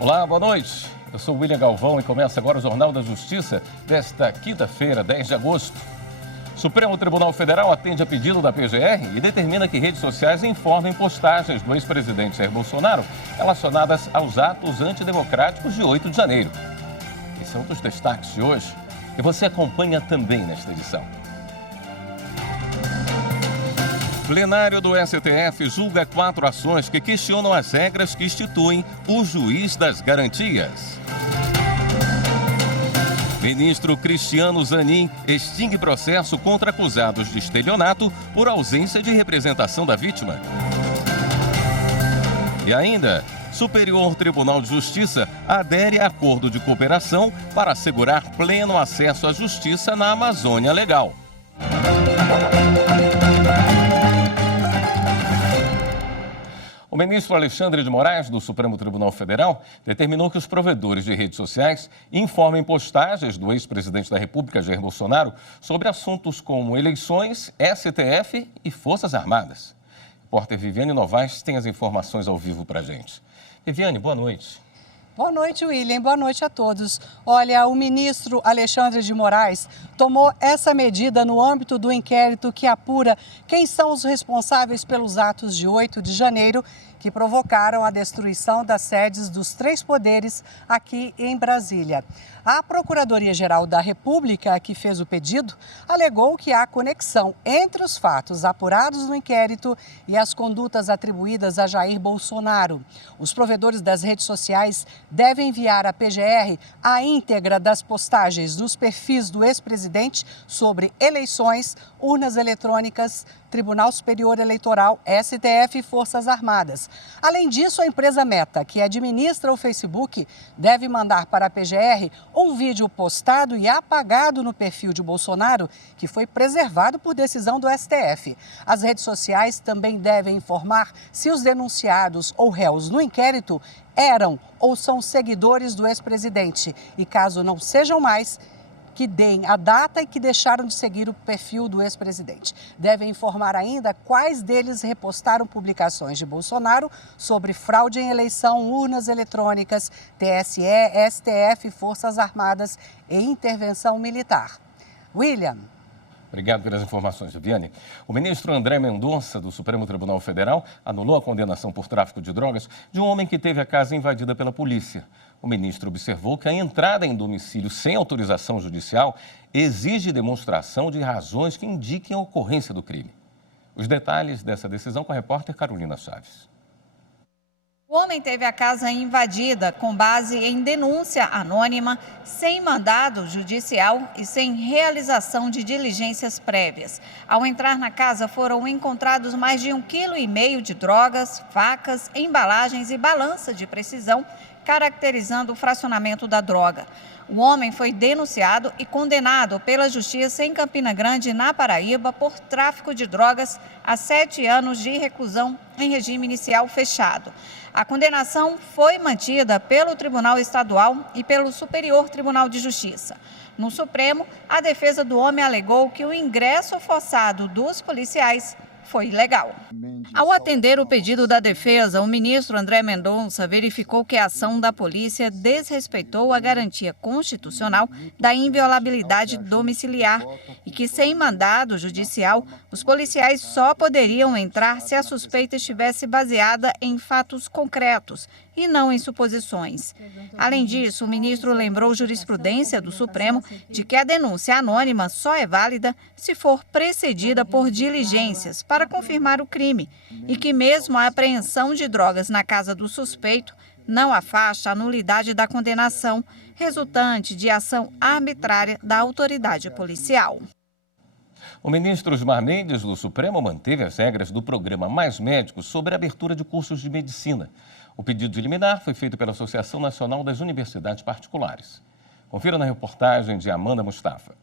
Olá, boa noite. Eu sou William Galvão e começa agora o Jornal da Justiça desta quinta-feira, 10 de agosto. Supremo Tribunal Federal atende a pedido da PGR e determina que redes sociais informem postagens do ex-presidente Jair Bolsonaro relacionadas aos atos antidemocráticos de 8 de janeiro. Esse é um dos destaques de hoje e você acompanha também nesta edição. Plenário do STF julga 4 ações que questionam as regras que instituem o juiz das garantias. Ministro Cristiano Zanin extingue processo contra acusados de estelionato por ausência de representação da vítima. E ainda, Superior Tribunal de Justiça adere a acordo de cooperação para assegurar pleno acesso à justiça na Amazônia Legal. O ministro Alexandre de Moraes, do Supremo Tribunal Federal, determinou que os provedores de redes sociais informem postagens do ex-presidente da República, Jair Bolsonaro, sobre assuntos como eleições, STF e Forças Armadas. A repórter Viviane Novaes tem as informações ao vivo para a gente. Viviane, boa noite. Boa noite, William. Boa noite a todos. Olha, o ministro Alexandre de Moraes tomou essa medida no âmbito do inquérito que apura quem são os responsáveis pelos atos de 8 de janeiro que provocaram a destruição das sedes dos 3 poderes aqui em Brasília. A Procuradoria-Geral da República, que fez o pedido, alegou que há conexão entre os fatos apurados no inquérito e as condutas atribuídas a Jair Bolsonaro. Os provedores das redes sociais devem enviar à PGR a íntegra das postagens nos perfis do ex-presidente sobre eleições, urnas eletrônicas, Tribunal Superior Eleitoral, STF e Forças Armadas. Além disso, a empresa Meta, que administra o Facebook, deve mandar para a PGR um vídeo postado e apagado no perfil de Bolsonaro, que foi preservado por decisão do STF. As redes sociais também devem informar se os denunciados ou réus no inquérito eram ou são seguidores do ex-presidente e, caso não sejam mais, que deem a data e que deixaram de seguir o perfil do ex-presidente. Devem informar ainda quais deles repostaram publicações de Bolsonaro sobre fraude em eleição, urnas eletrônicas, TSE, STF, Forças Armadas e intervenção militar. William. Obrigado pelas informações, Viviane. O ministro André Mendonça, do Supremo Tribunal Federal, anulou a condenação por tráfico de drogas de um homem que teve a casa invadida pela polícia. O ministro observou que a entrada em domicílio sem autorização judicial exige demonstração de razões que indiquem a ocorrência do crime. Os detalhes dessa decisão com a repórter Carolina Chaves. O homem teve a casa invadida com base em denúncia anônima, sem mandado judicial e sem realização de diligências prévias. Ao entrar na casa, foram encontrados mais de 1,5 kg de drogas, facas, embalagens e balança de precisão, caracterizando o fracionamento da droga. O homem foi denunciado e condenado pela Justiça em Campina Grande, na Paraíba, por tráfico de drogas a 7 anos de reclusão em regime inicial fechado. A condenação foi mantida pelo Tribunal Estadual e pelo Superior Tribunal de Justiça. No Supremo, a defesa do homem alegou que o ingresso forçado dos policiais foi ilegal. Ao atender o pedido da defesa, o ministro André Mendonça verificou que a ação da polícia desrespeitou a garantia constitucional da inviolabilidade domiciliar e que, sem mandado judicial, os policiais só poderiam entrar se a suspeita estivesse baseada em fatos concretos e não em suposições. Além disso, o ministro lembrou jurisprudência do Supremo de que a denúncia anônima só é válida se for precedida por diligências para confirmar o crime e que mesmo a apreensão de drogas na casa do suspeito não afasta a nulidade da condenação resultante de ação arbitrária da autoridade policial. O ministro Gilmar Mendes, do Supremo, manteve as regras do programa Mais Médicos sobre a abertura de cursos de medicina. O pedido de liminar foi feito pela Associação Nacional das Universidades Particulares. Confira na reportagem de Amanda Mustafa.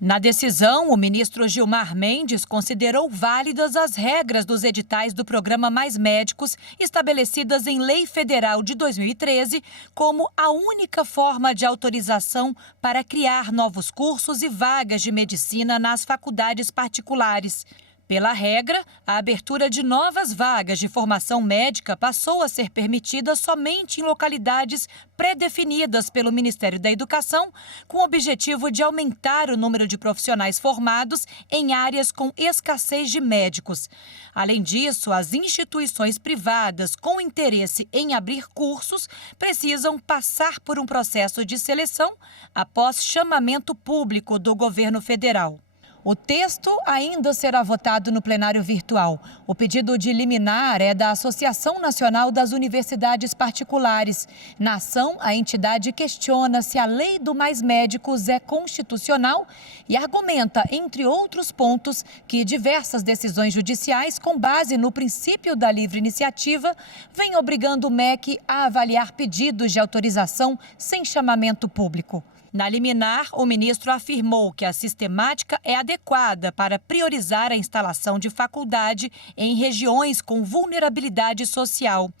Na decisão, o ministro Gilmar Mendes considerou válidas as regras dos editais do programa Mais Médicos, estabelecidas em Lei Federal de 2013, como a única forma de autorização para criar novos cursos e vagas de medicina nas faculdades particulares. Pela regra, a abertura de novas vagas de formação médica passou a ser permitida somente em localidades pré-definidas pelo Ministério da Educação, com o objetivo de aumentar o número de profissionais formados em áreas com escassez de médicos. Além disso, as instituições privadas com interesse em abrir cursos precisam passar por um processo de seleção após chamamento público do governo federal. O texto ainda será votado no plenário virtual. O pedido de liminar é da Associação Nacional das Universidades Particulares. Na ação, a entidade questiona se a Lei do Mais Médicos é constitucional e argumenta, entre outros pontos, que diversas decisões judiciais, com base no princípio da livre iniciativa, vêm obrigando o MEC a avaliar pedidos de autorização sem chamamento público. Na liminar, o ministro afirmou que a sistemática é adequada para priorizar a instalação de faculdade em regiões com vulnerabilidade social.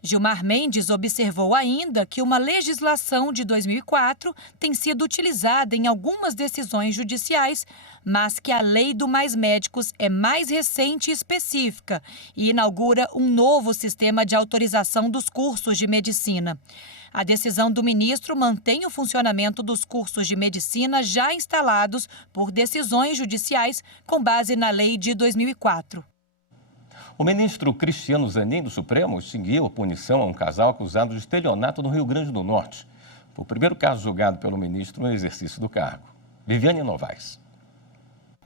Gilmar Mendes observou ainda que uma legislação de 2004 tem sido utilizada em algumas decisões judiciais, mas que a Lei do Mais Médicos é mais recente e específica e inaugura um novo sistema de autorização dos cursos de medicina. A decisão do ministro mantém o funcionamento dos cursos de medicina já instalados por decisões judiciais com base na lei de 2004. O ministro Cristiano Zanin, do Supremo, extinguiu a punição a um casal acusado de estelionato no Rio Grande do Norte. Foi o primeiro caso julgado pelo ministro no exercício do cargo. Viviane Novaes.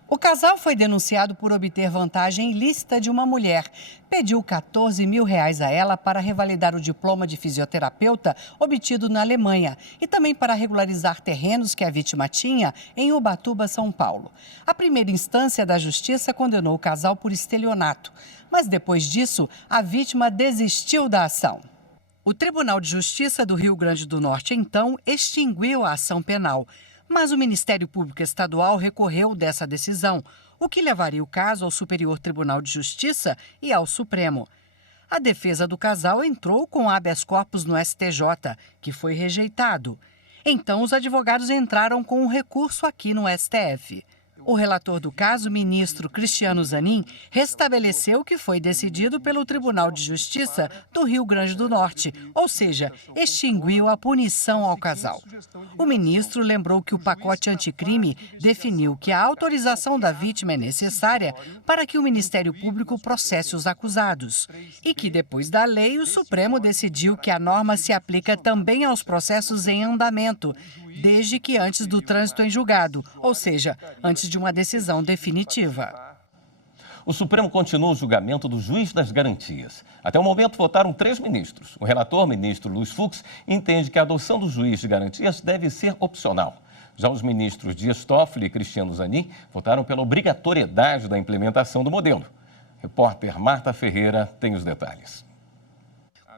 O casal foi denunciado por obter vantagem ilícita de uma mulher. Pediu R$14 mil a ela para revalidar o diploma de fisioterapeuta obtido na Alemanha e também para regularizar terrenos que a vítima tinha em Ubatuba, São Paulo. A primeira instância da justiça condenou o casal por estelionato, mas depois disso, a vítima desistiu da ação. O Tribunal de Justiça do Rio Grande do Norte, então, extinguiu a ação penal. Mas o Ministério Público Estadual recorreu dessa decisão, o que levaria o caso ao Superior Tribunal de Justiça e ao Supremo. A defesa do casal entrou com habeas corpus no STJ, que foi rejeitado. Então, os advogados entraram com um recurso aqui no STF. O relator do caso, ministro Cristiano Zanin, restabeleceu o que foi decidido pelo Tribunal de Justiça do Rio Grande do Norte, ou seja, extinguiu a punição ao casal. O ministro lembrou que o pacote anticrime definiu que a autorização da vítima é necessária para que o Ministério Público processe os acusados e que, depois da lei, o Supremo decidiu que a norma se aplica também aos processos em andamento, desde que antes do trânsito em julgado, ou seja, antes de uma decisão definitiva. O Supremo continua o julgamento do juiz das garantias. Até o momento, votaram 3 ministros. O relator, ministro Luiz Fux, entende que a adoção do juiz de garantias deve ser opcional. Já os ministros Dias Toffoli e Cristiano Zanin votaram pela obrigatoriedade da implementação do modelo. Repórter Marta Ferreira tem os detalhes.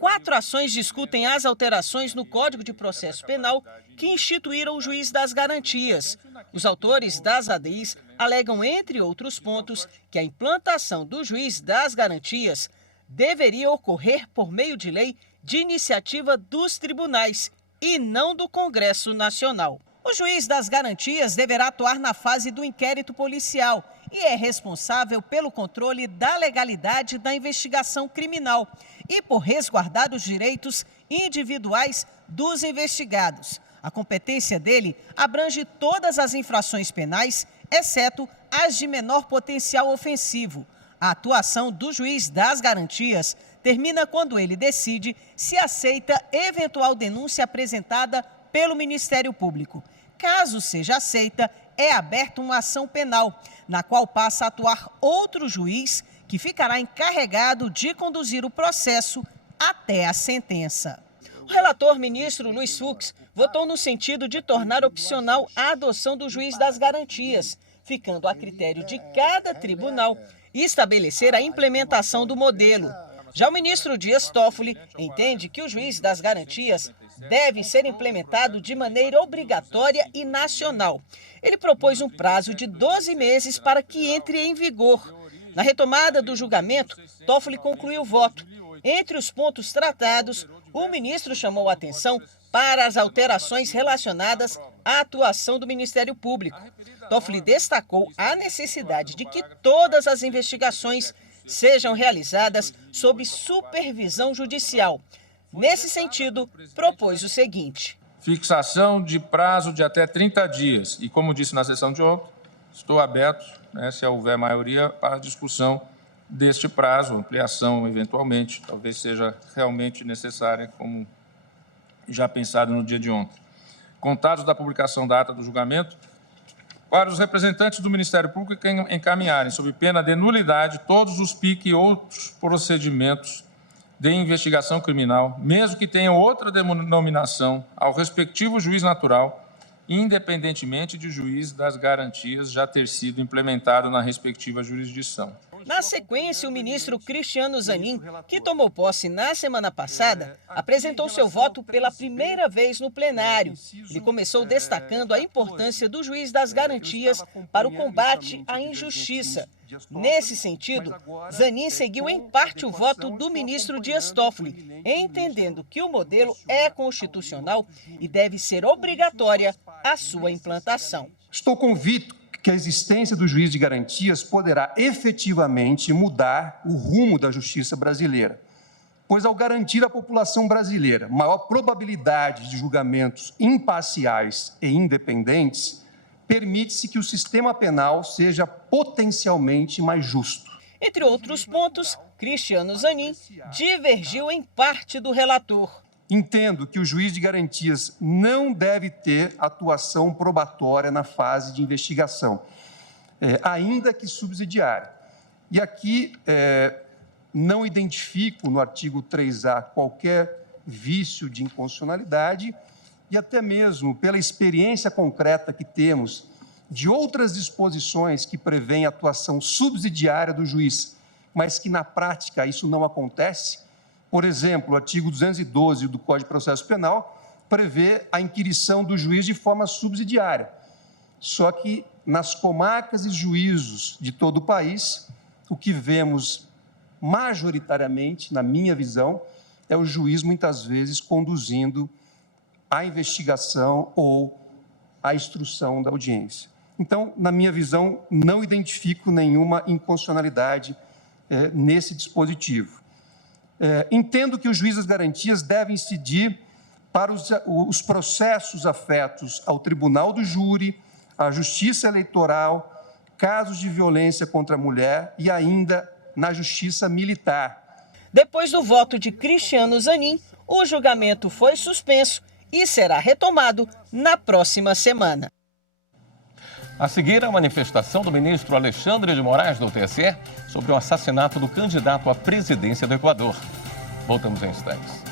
4 ações discutem as alterações no Código de Processo Penal que instituíram o juiz das garantias. Os autores das ADIs alegam, entre outros pontos, que a implantação do juiz das garantias deveria ocorrer por meio de lei de iniciativa dos tribunais e não do Congresso Nacional. O juiz das garantias deverá atuar na fase do inquérito policial e é responsável pelo controle da legalidade da investigação criminal e por resguardar os direitos individuais dos investigados. A competência dele abrange todas as infrações penais, exceto as de menor potencial ofensivo. A atuação do juiz das garantias termina quando ele decide se aceita eventual denúncia apresentada pelo Ministério Público. Caso seja aceita, é aberta uma ação penal, na qual passa a atuar outro juiz que ficará encarregado de conduzir o processo até a sentença. O relator ministro Luiz Fux votou no sentido de tornar opcional a adoção do juiz das garantias, ficando a critério de cada tribunal estabelecer a implementação do modelo. Já o ministro Dias Toffoli entende que o juiz das garantias deve ser implementado de maneira obrigatória e nacional. Ele propôs um prazo de 12 meses para que entre em vigor. Na retomada do julgamento, Toffoli concluiu o voto. Entre os pontos tratados, o ministro chamou a atenção para as alterações relacionadas à atuação do Ministério Público. Toffoli destacou a necessidade de que todas as investigações sejam realizadas sob supervisão judicial. Nesse sentido, propôs o seguinte: fixação de prazo de até 30 dias. E, como disse na sessão de ontem, estou aberto, se houver maioria, para a discussão deste prazo, ampliação eventualmente, talvez seja realmente necessária, como já pensado no dia de ontem. Contados da publicação da ata do julgamento, para os representantes do Ministério Público encaminharem, sob pena de nulidade, todos os PIC e outros procedimentos de investigação criminal, mesmo que tenham outra denominação, ao respectivo juiz natural, independentemente de juiz das garantias já ter sido implementado na respectiva jurisdição. Na sequência, o ministro Cristiano Zanin, que tomou posse na semana passada, apresentou seu voto pela primeira vez no plenário. Ele começou destacando a importância do juiz das garantias para o combate à injustiça. Nesse sentido, Zanin seguiu em parte o voto do ministro Dias Toffoli, entendendo que o modelo é constitucional e deve ser obrigatória a sua implantação. Estou convicto que a existência do juiz de garantias poderá efetivamente mudar o rumo da justiça brasileira, pois ao garantir à população brasileira maior probabilidade de julgamentos imparciais e independentes, permite-se que o sistema penal seja potencialmente mais justo. Entre outros pontos, Cristiano Zanin divergiu em parte do relator. Entendo que o juiz de garantias não deve ter atuação probatória na fase de investigação, ainda que subsidiária. E aqui não identifico no artigo 3A qualquer vício de inconstitucionalidade e até mesmo pela experiência concreta que temos de outras disposições que prevêem atuação subsidiária do juiz, mas que na prática isso não acontece. Por exemplo, o artigo 212 do Código de Processo Penal prevê a inquirição do juiz de forma subsidiária. Só que nas comarcas e juízos de todo o país, o que vemos majoritariamente, na minha visão, é o juiz muitas vezes conduzindo a investigação ou a instrução da audiência. Então, na minha visão, não identifico nenhuma inconstitucionalidade nesse dispositivo. Entendo que os juízes das garantias devem incidir para os processos afetos ao tribunal do júri, à justiça eleitoral, casos de violência contra a mulher e ainda na justiça militar. Depois do voto de Cristiano Zanin, o julgamento foi suspenso e será retomado na próxima semana. A seguir, a manifestação do ministro Alexandre de Moraes, do TSE, sobre o assassinato do candidato à presidência do Equador. Voltamos em instantes.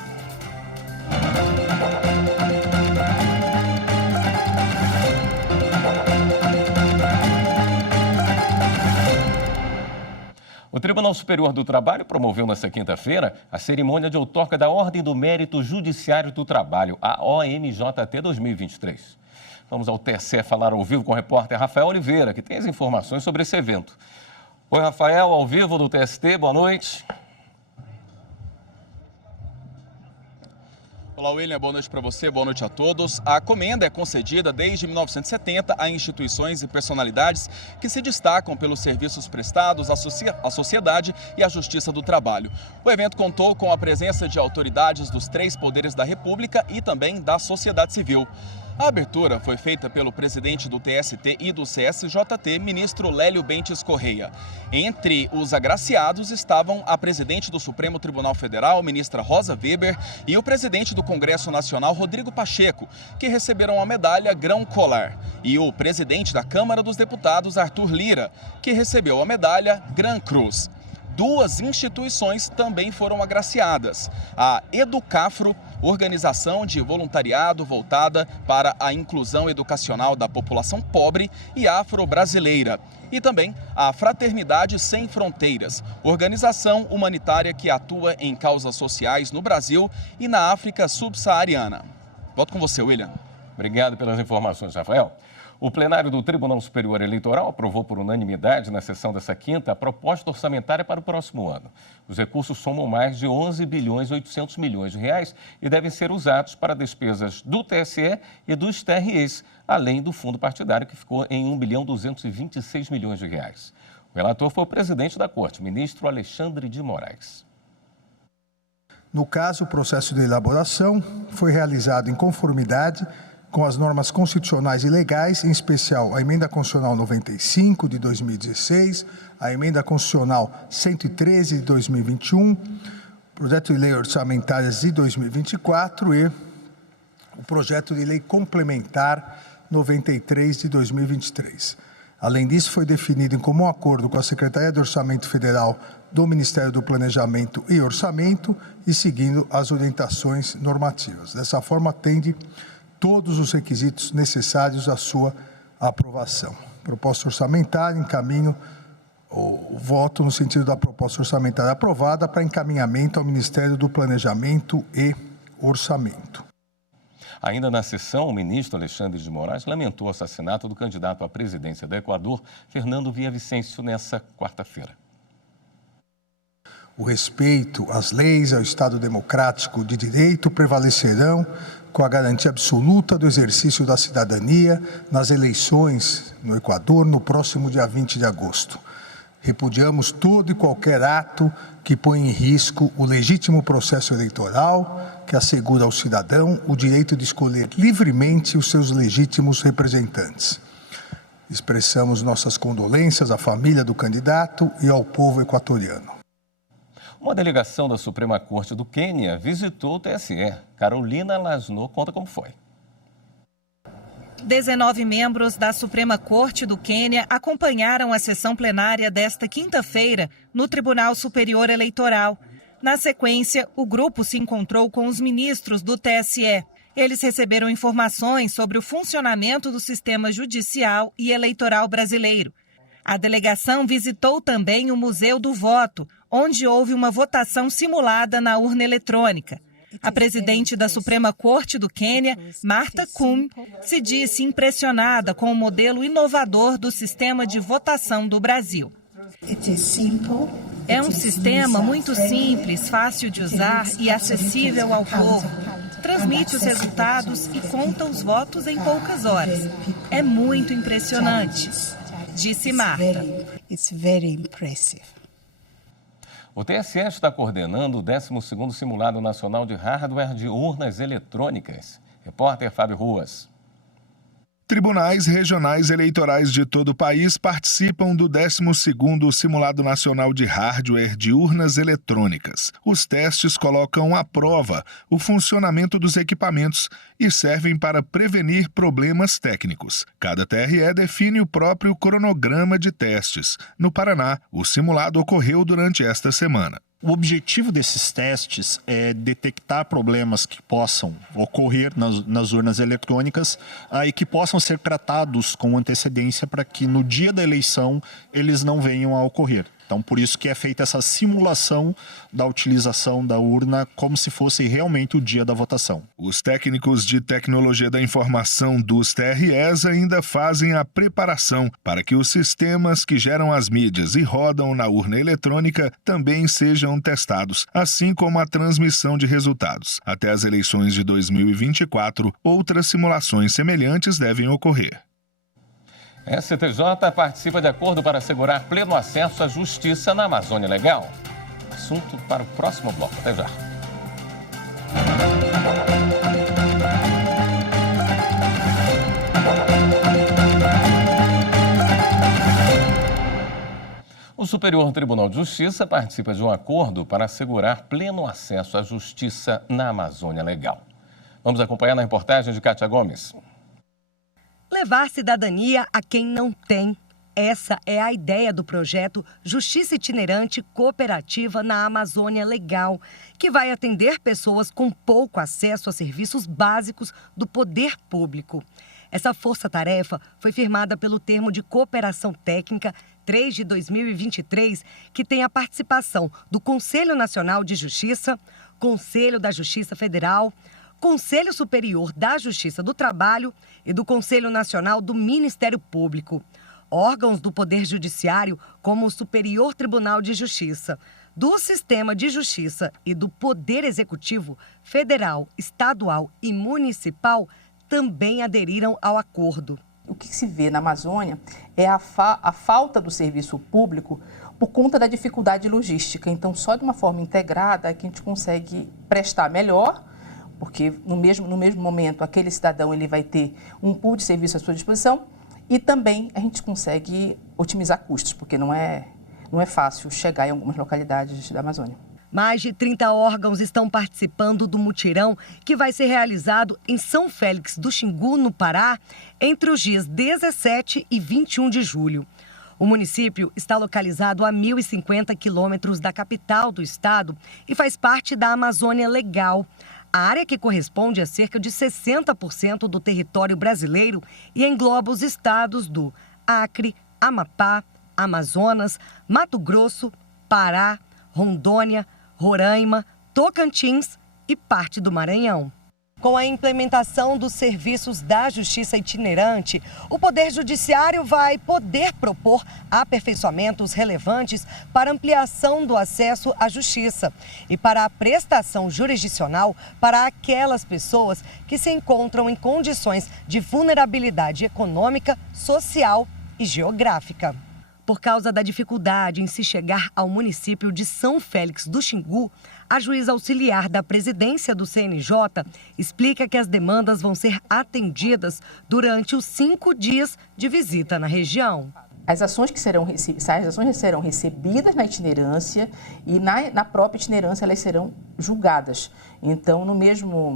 O Tribunal Superior do Trabalho promoveu nesta quinta-feira a cerimônia de outorga da Ordem do Mérito Judiciário do Trabalho, a OMJT 2023. Vamos ao TSE falar ao vivo com o repórter Rafael Oliveira, que tem as informações sobre esse evento. Oi, Rafael, ao vivo do TST, boa noite. Olá, William, boa noite para você, boa noite a todos. A comenda é concedida desde 1970 a instituições e personalidades que se destacam pelos serviços prestados à sociedade e à justiça do trabalho. O evento contou com a presença de autoridades dos 3 poderes da República e também da sociedade civil. A abertura foi feita pelo presidente do TST e do CSJT, ministro Lélio Bentes Correia. Entre os agraciados estavam a presidente do Supremo Tribunal Federal, ministra Rosa Weber, e o presidente do Congresso Nacional, Rodrigo Pacheco, que receberam a medalha Grão Colar, e o presidente da Câmara dos Deputados, Arthur Lira, que recebeu a medalha Gran Cruz. 2 instituições também foram agraciadas. A Educafro, organização de voluntariado voltada para a inclusão educacional da população pobre e afro-brasileira. E também a Fraternidade Sem Fronteiras, organização humanitária que atua em causas sociais no Brasil e na África subsaariana. Volto com você, William. Obrigado pelas informações, Rafael. O plenário do Tribunal Superior Eleitoral aprovou por unanimidade na sessão dessa quinta a proposta orçamentária para o próximo ano. Os recursos somam mais de 11 bilhões e 800 milhões de reais e devem ser usados para despesas do TSE e dos TREs, além do fundo partidário que ficou em 1 bilhão 226 milhões de reais. O relator foi o presidente da Corte, ministro Alexandre de Moraes. No caso, o processo de elaboração foi realizado em conformidade com as normas constitucionais e legais, em especial a Emenda Constitucional 95 de 2016, a Emenda Constitucional 113 de 2021, Projeto de Lei Orçamentárias de 2024 e o Projeto de Lei Complementar 93 de 2023. Além disso, foi definido em comum acordo com a Secretaria de Orçamento Federal do Ministério do Planejamento e Orçamento e seguindo as orientações normativas. Dessa forma, atende todos os requisitos necessários à sua aprovação. Proposta orçamentária, encaminho o voto no sentido da proposta orçamentária aprovada para encaminhamento ao Ministério do Planejamento e Orçamento. Ainda na sessão, o ministro Alexandre de Moraes lamentou o assassinato do candidato à presidência do Equador, Fernando Villavicencio, nessa quarta-feira. O respeito às leis, ao Estado democrático de direito prevalecerão com a garantia absoluta do exercício da cidadania nas eleições no Equador no próximo dia 20 de agosto. Repudiamos todo e qualquer ato que põe em risco o legítimo processo eleitoral que assegura ao cidadão o direito de escolher livremente os seus legítimos representantes. Expressamos nossas condolências à família do candidato e ao povo equatoriano. Uma delegação da Suprema Corte do Quênia visitou o TSE. Carolina Lasno conta como foi. 19 membros da Suprema Corte do Quênia acompanharam a sessão plenária desta quinta-feira no Tribunal Superior Eleitoral. Na sequência, o grupo se encontrou com os ministros do TSE. Eles receberam informações sobre o funcionamento do sistema judicial e eleitoral brasileiro. A delegação visitou também o Museu do Voto, onde houve uma votação simulada na urna eletrônica. A presidente da Suprema Corte do Quênia, Martha Koome, se disse impressionada com o modelo inovador do sistema de votação do Brasil. É um sistema muito simples, fácil de usar e acessível ao povo. Transmite os resultados e conta os votos em poucas horas. É muito impressionante, disse Martha. O TSE está coordenando o 12º Simulado Nacional de Hardware de Urnas Eletrônicas. Repórter Fábio Ruas. Tribunais regionais eleitorais de todo o país participam do 12º Simulado Nacional de Hardware de Urnas Eletrônicas. Os testes colocam à prova o funcionamento dos equipamentos e servem para prevenir problemas técnicos. Cada TRE define o próprio cronograma de testes. No Paraná, o simulado ocorreu durante esta semana. O objetivo desses testes é detectar problemas que possam ocorrer nas urnas eletrônicas e que possam ser tratados com antecedência para que no dia da eleição eles não venham a ocorrer. Então, por isso que é feita essa simulação da utilização da urna como se fosse realmente o dia da votação. Os técnicos de tecnologia da informação dos TREs ainda fazem a preparação para que os sistemas que geram as mídias e rodam na urna eletrônica também sejam testados, assim como a transmissão de resultados. Até as eleições de 2024, outras simulações semelhantes devem ocorrer. STJ participa de acordo para assegurar pleno acesso à justiça na Amazônia Legal. Assunto para o próximo bloco. Até já. O Superior Tribunal de Justiça participa de um acordo para assegurar pleno acesso à justiça na Amazônia Legal. Vamos acompanhar na reportagem de Kátia Gomes. Levar cidadania a quem não tem. Essa é a ideia do projeto Justiça Itinerante Cooperativa na Amazônia Legal, que vai atender pessoas com pouco acesso a serviços básicos do poder público. Essa força-tarefa foi firmada pelo termo de Cooperação Técnica 3 de 2023, que tem a participação do Conselho Nacional de Justiça, Conselho da Justiça Federal, Conselho Superior da Justiça do Trabalho e do Conselho Nacional do Ministério Público. Órgãos do Poder Judiciário, como o Superior Tribunal de Justiça, do Sistema de Justiça e do Poder Executivo Federal, Estadual e Municipal, também aderiram ao acordo. O que se vê na Amazônia é a falta do serviço público por conta da dificuldade logística. Então, só de uma forma integrada é que a gente consegue prestar melhor, porque no mesmo momento aquele cidadão ele vai ter um pool de serviço à sua disposição e também a gente consegue otimizar custos, porque não é fácil chegar em algumas localidades da Amazônia. Mais de 30 órgãos estão participando do mutirão que vai ser realizado em São Félix do Xingu, no Pará, entre os dias 17 e 21 de julho. O município está localizado a 1.050 quilômetros da capital do estado e faz parte da Amazônia Legal, a área que corresponde a cerca de 60% do território brasileiro e engloba os estados do Acre, Amapá, Amazonas, Mato Grosso, Pará, Rondônia, Roraima, Tocantins e parte do Maranhão. Com a implementação dos serviços da Justiça Itinerante, o Poder Judiciário vai poder propor aperfeiçoamentos relevantes para ampliação do acesso à justiça e para a prestação jurisdicional para aquelas pessoas que se encontram em condições de vulnerabilidade econômica, social e geográfica. Por causa da dificuldade em se chegar ao município de São Félix do Xingu, a juíza auxiliar da presidência do CNJ explica que as demandas vão ser atendidas durante os 5 dias de visita na região. As ações serão recebidas na itinerância e na própria itinerância elas serão julgadas. Então,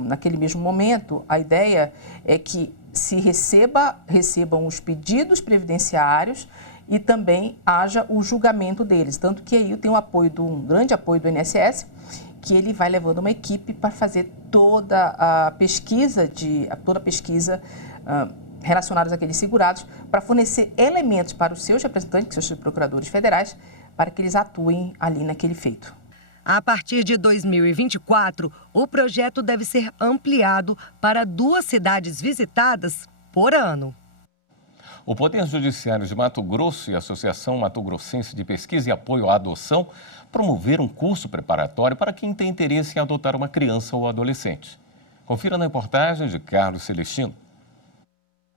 naquele mesmo momento, a ideia é que se recebam os pedidos previdenciários e também haja o julgamento deles. Tanto que aí tem um grande apoio do INSS, que ele vai levando uma equipe para fazer toda a pesquisa relacionados àqueles segurados, para fornecer elementos para os seus representantes, que são os procuradores federais, para que eles atuem ali naquele feito. A partir de 2024, o projeto deve ser ampliado para 2 cidades visitadas por ano. O Poder Judiciário de Mato Grosso e a Associação Mato Grossense de Pesquisa e Apoio à Adoção promoveram um curso preparatório para quem tem interesse em adotar uma criança ou adolescente. Confira na reportagem de Carlos Celestino.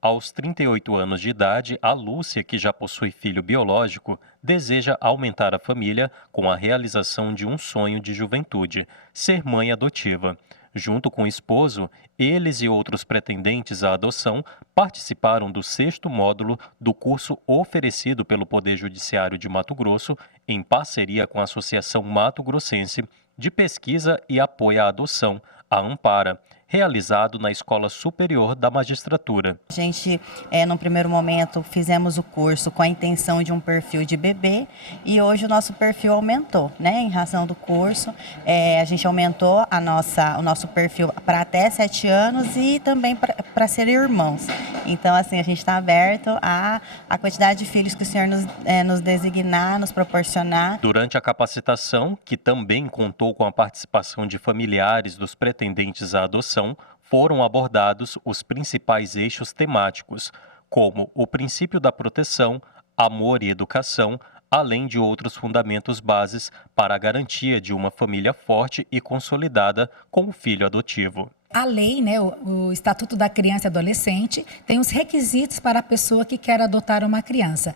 Aos 38 anos de idade, a Lúcia, que já possui filho biológico, deseja aumentar a família com a realização de um sonho de juventude, ser mãe adotiva. Junto com o esposo, eles e outros pretendentes à adoção participaram do 6º módulo do curso oferecido pelo Poder Judiciário de Mato Grosso, em parceria com a Associação Mato Grossense de Pesquisa e Apoio à Adoção, a Ampara, realizado na Escola Superior da Magistratura. A gente, no primeiro momento, fizemos o curso com a intenção de um perfil de bebê e hoje o nosso perfil aumentou, né? Em razão do curso, a gente aumentou o nosso perfil para até 7 anos e também para ser irmãos. Então, assim, a gente está aberto à quantidade de filhos que o Senhor nos designar, nos proporcionar. Durante a capacitação, que também contou com a participação de familiares dos pretendentes à adoção, foram abordados os principais eixos temáticos, como o princípio da proteção, amor e educação, além de outros fundamentos bases para a garantia de uma família forte e consolidada com o filho adotivo. A lei, o Estatuto da Criança e Adolescente, tem os requisitos para a pessoa que quer adotar uma criança.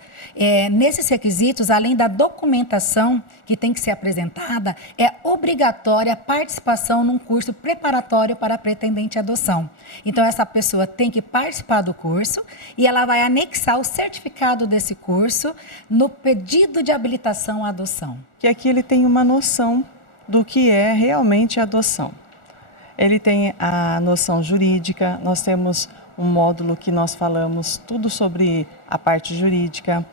Nesses requisitos, além da documentação que tem que ser apresentada, é obrigatória a participação num curso preparatório para a pretendente adoção. Então, essa pessoa tem que participar do curso e ela vai anexar o certificado desse curso no pedido de habilitação à adoção. Que aqui ele tem uma noção do que é realmente a adoção. Ele tem a noção jurídica, nós temos um módulo que nós falamos tudo sobre a parte jurídica,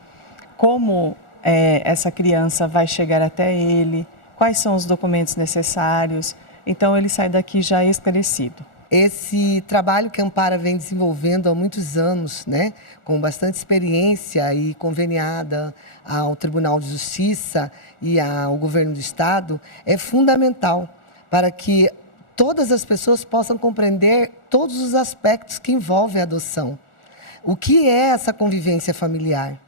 como essa criança vai chegar até ele, quais são os documentos necessários, então ele sai daqui já esclarecido. Esse trabalho que a Ampara vem desenvolvendo há muitos anos, né, com bastante experiência e conveniada ao Tribunal de Justiça e ao Governo do Estado, é fundamental para que todas as pessoas possam compreender todos os aspectos que envolvem a adoção. O que é essa convivência familiar?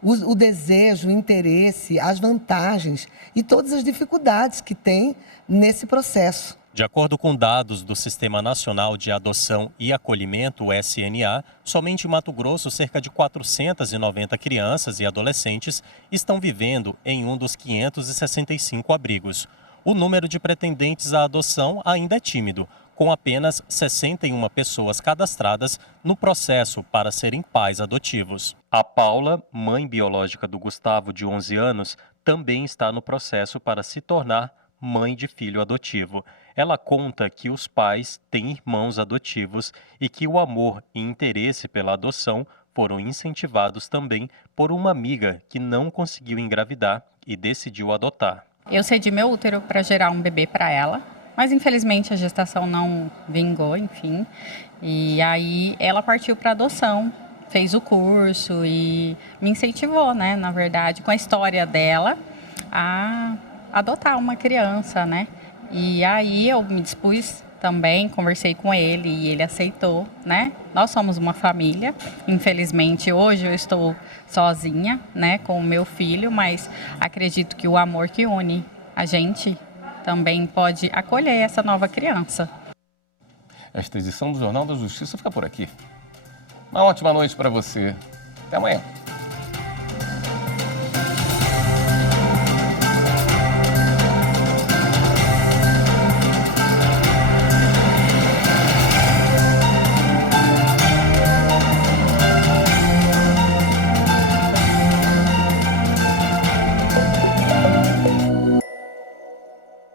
O desejo, o interesse, as vantagens e todas as dificuldades que tem nesse processo. De acordo com dados do Sistema Nacional de Adoção e Acolhimento, o SNA, somente em Mato Grosso, cerca de 490 crianças e adolescentes estão vivendo em um dos 565 abrigos. O número de pretendentes à adoção ainda é tímido, com apenas 61 pessoas cadastradas no processo para serem pais adotivos. A Paula, mãe biológica do Gustavo, de 11 anos, também está no processo para se tornar mãe de filho adotivo. Ela conta que os pais têm irmãos adotivos e que o amor e interesse pela adoção foram incentivados também por uma amiga que não conseguiu engravidar e decidiu adotar. Eu cedi meu útero para gerar um bebê para ela, mas infelizmente a gestação não vingou, enfim. E aí ela partiu para adoção, fez o curso e me incentivou, né, na verdade, com a história dela, a adotar uma criança, né? E aí eu me dispus também, conversei com ele e ele aceitou, né? Nós somos uma família. Infelizmente, hoje eu estou sozinha, né, com o meu filho, mas acredito que o amor que une a gente também pode acolher essa nova criança. Esta edição do Jornal da Justiça fica por aqui. Uma ótima noite para você. Até amanhã.